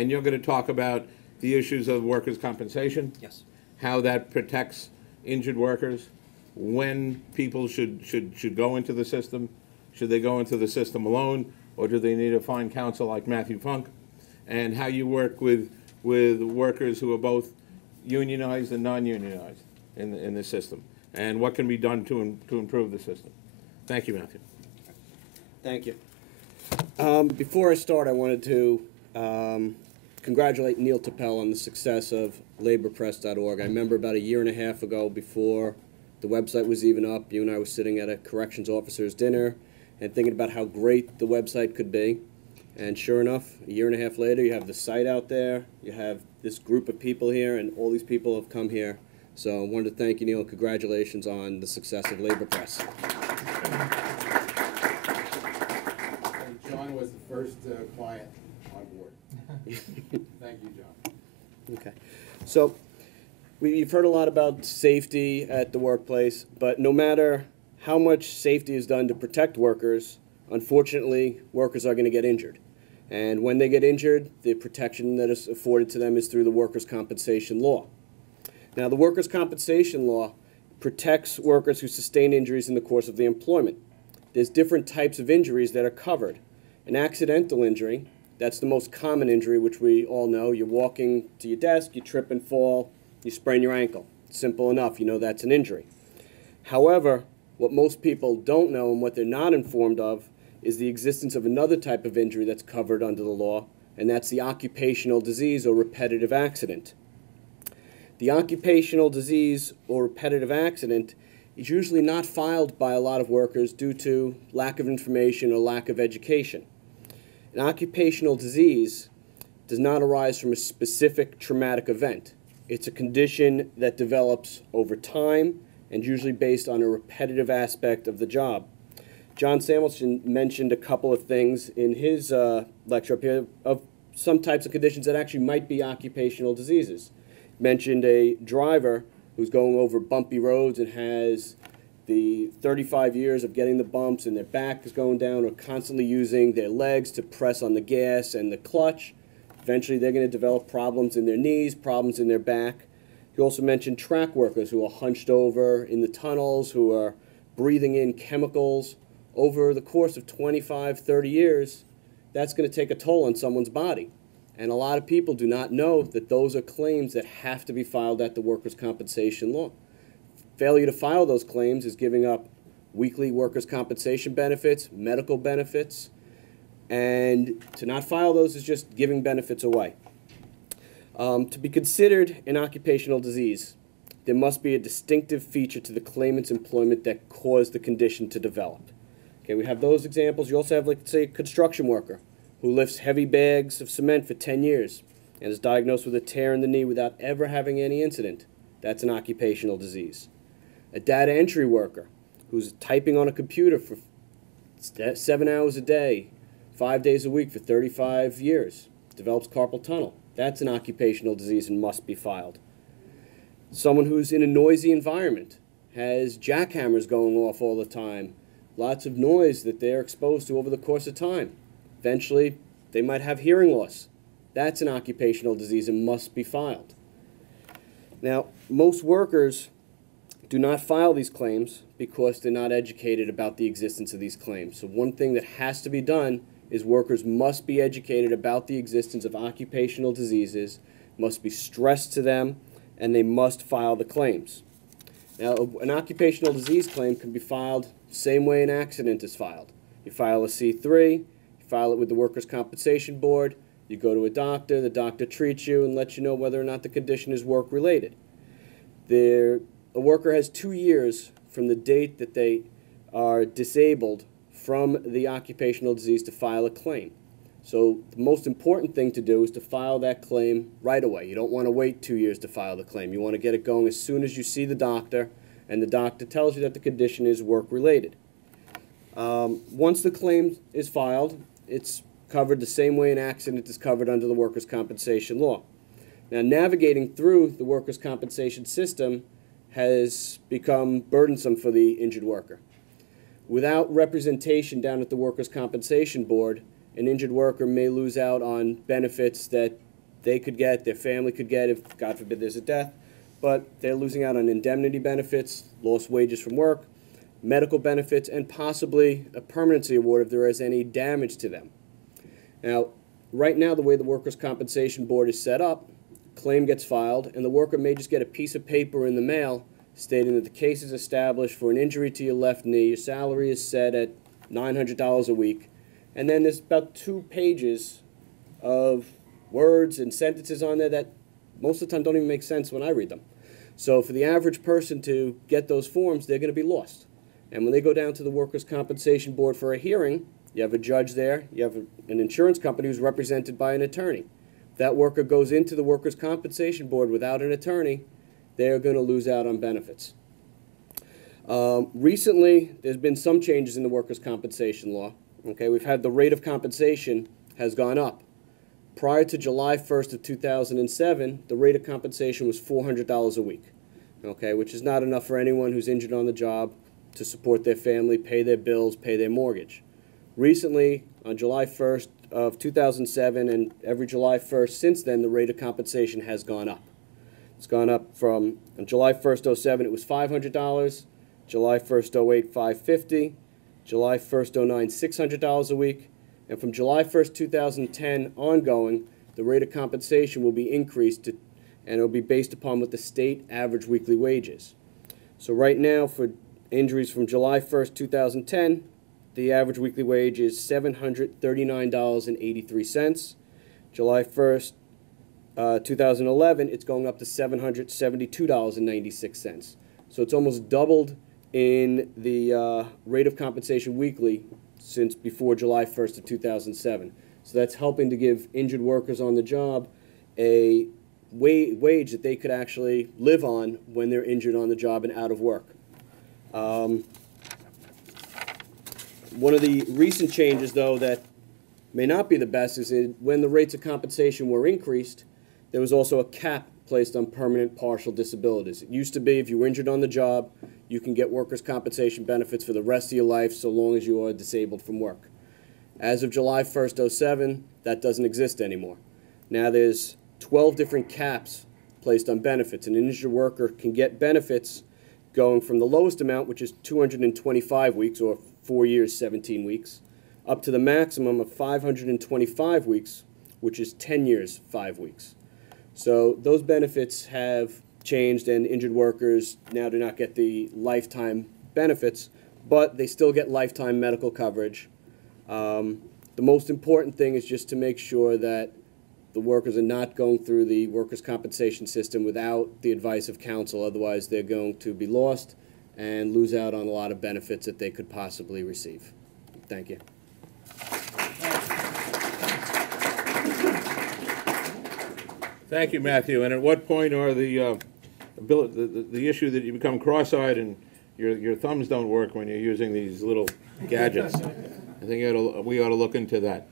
And you're going to talk about the issues of workers' compensation, Yes. how that protects injured workers, when people should go into the system, should they go into the system alone, or do they need to find counsel like Matthew Funk, and how you work with workers who are both unionized and non-unionized in the system, and what can be done to improve the system. Thank you, Matthew. Thank you. Before I start, I wanted to congratulate Neil Tappel on the success of laborpress.org. I remember about a year and a half ago, before the website was even up, you and I were sitting at a corrections officer's dinner and thinking about how great the website could be. And sure enough, a year and a half later, you have the site out there, you have this group of people here, and all these people have come here. So I wanted to thank you, Neil. Congratulations on the success of LaborPress. John was the first client on board. Thank you, John. Okay. So you've heard a lot about safety at the workplace, but no matter how much safety is done to protect workers, unfortunately, workers are going to get injured. And when they get injured, the protection that is afforded to them is through the workers' compensation law. Now, the workers' compensation law protects workers who sustain injuries in the course of the employment. There's different types of injuries that are covered. An accidental injury, that's the most common injury, which we all know. You're walking to your desk, you trip and fall, you sprain your ankle. Simple enough, you know that's an injury. However, what most people don't know and what they're not informed of is the existence of another type of injury that's covered under the law, and that's the occupational disease or repetitive accident. The occupational disease or repetitive accident is usually not filed by a lot of workers due to lack of information or lack of education. An occupational disease does not arise from a specific traumatic event. It's a condition that develops over time and usually based on a repetitive aspect of the job. John Samuelson mentioned a couple of things in his lecture up here of some types of conditions that actually might be occupational diseases. He mentioned a driver who's going over bumpy roads and has the 35 years of getting the bumps and their back is going down, or constantly using their legs to press on the gas and the clutch. Eventually they're going to develop problems in their knees, problems in their back. He also mentioned track workers who are hunched over in the tunnels, who are breathing in chemicals. Over the course of 25, 30 years, that's going to take a toll on someone's body. And a lot of people do not know that those are claims that have to be filed at the workers' compensation law. Failure to file those claims is giving up weekly workers' compensation benefits, medical benefits, and to not file those is just giving benefits away. To be considered an occupational disease, there must be a distinctive feature to the claimant's employment that caused the condition to develop. Okay, we have those examples. You also have, like, say, a construction worker who lifts heavy bags of cement for 10 years and is diagnosed with a tear in the knee without ever having any incident. That's an occupational disease. A data entry worker who's typing on a computer for 7 hours a day, 5 days a week for 35 years, develops carpal tunnel. That's an occupational disease and must be filed. Someone who's in a noisy environment, has jackhammers going off all the time, lots of noise that they're exposed to over the course of time. Eventually, they might have hearing loss. That's an occupational disease and must be filed. Now, most workers do not file these claims because they're not educated about the existence of these claims. So one thing that has to be done is workers must be educated about the existence of occupational diseases, must be stressed to them, and they must file the claims. Now, an occupational disease claim can be filed the same way an accident is filed. You file a C3, you file it with the Workers' Compensation Board, you go to a doctor, the doctor treats you and lets you know whether or not the condition is work-related. A worker has 2 years from the date that they are disabled from the occupational disease to file a claim. So the most important thing to do is to file that claim right away. You don't want to wait 2 years to file the claim. You want to get it going as soon as you see the doctor and the doctor tells you that the condition is work-related. Once the claim is filed, it's covered the same way an accident is covered under the workers' compensation law. Now, navigating through the workers' compensation system has become burdensome for the injured worker. Without representation down at the Workers' Compensation Board, an injured worker may lose out on benefits that they could get, their family could get if, God forbid, there's a death. But they're losing out on indemnity benefits, lost wages from work, medical benefits, and possibly a permanency award if there is any damage to them. Now, right now, the way the Workers' Compensation Board is set up, claim gets filed, and the worker may just get a piece of paper in the mail stating that the case is established for an injury to your left knee, your salary is set at $900 a week, and then there's about 2 pages of words and sentences on there that most of the time don't even make sense when I read them. So for the average person to get those forms, they're going to be lost. And when they go down to the Workers' Compensation Board for a hearing, you have a judge there, you have an insurance company who's represented by an attorney. If that worker goes into the Workers' Compensation Board without an attorney, they're going to lose out on benefits. Recently, there's been some changes in the workers' compensation law. Okay, we've had the rate of compensation has gone up. Prior to July 1st of 2007, the rate of compensation was $400 a week, okay, which is not enough for anyone who's injured on the job to support their family, pay their bills, pay their mortgage. Recently, on July 1st of 2007 and every July 1st since then, the rate of compensation has gone up. It's gone up from, on July 1st, 07, it was $500, July 1st, 08, $550, July 1st, 09, $600 a week, and from July 1st, 2010 ongoing, the rate of compensation will be increased to, and it will be based upon what the state average weekly wage is. So right now, for injuries from July 1st, 2010, the average weekly wage is $739.83. July 1st, 2011, it's going up to $772.96. So it's almost doubled in the rate of compensation weekly since before July 1st of 2007. So that's helping to give injured workers on the job a wage that they could actually live on when they're injured on the job and out of work. One of the recent changes, though, that may not be the best is when the rates of compensation were increased, there was also a cap placed on permanent partial disabilities. It used to be if you were injured on the job, you can get workers' compensation benefits for the rest of your life so long as you are disabled from work. As of July 1st, 07, that doesn't exist anymore. Now there's 12 different caps placed on benefits. An injured worker can get benefits going from the lowest amount, which is 225 weeks, or 4 years, 17 weeks, up to the maximum of 525 weeks, which is 10 years, 5 weeks. So those benefits have changed, and injured workers now do not get the lifetime benefits, but they still get lifetime medical coverage. The most important thing is just to make sure that the workers are not going through the workers' compensation system without the advice of counsel. Otherwise, they're going to be lost and lose out on a lot of benefits that they could possibly receive. Thank you. Thank you, Matthew. And at what point are the issue that you become cross-eyed and your thumbs don't work when you're using these little gadgets? I think we ought to look into that.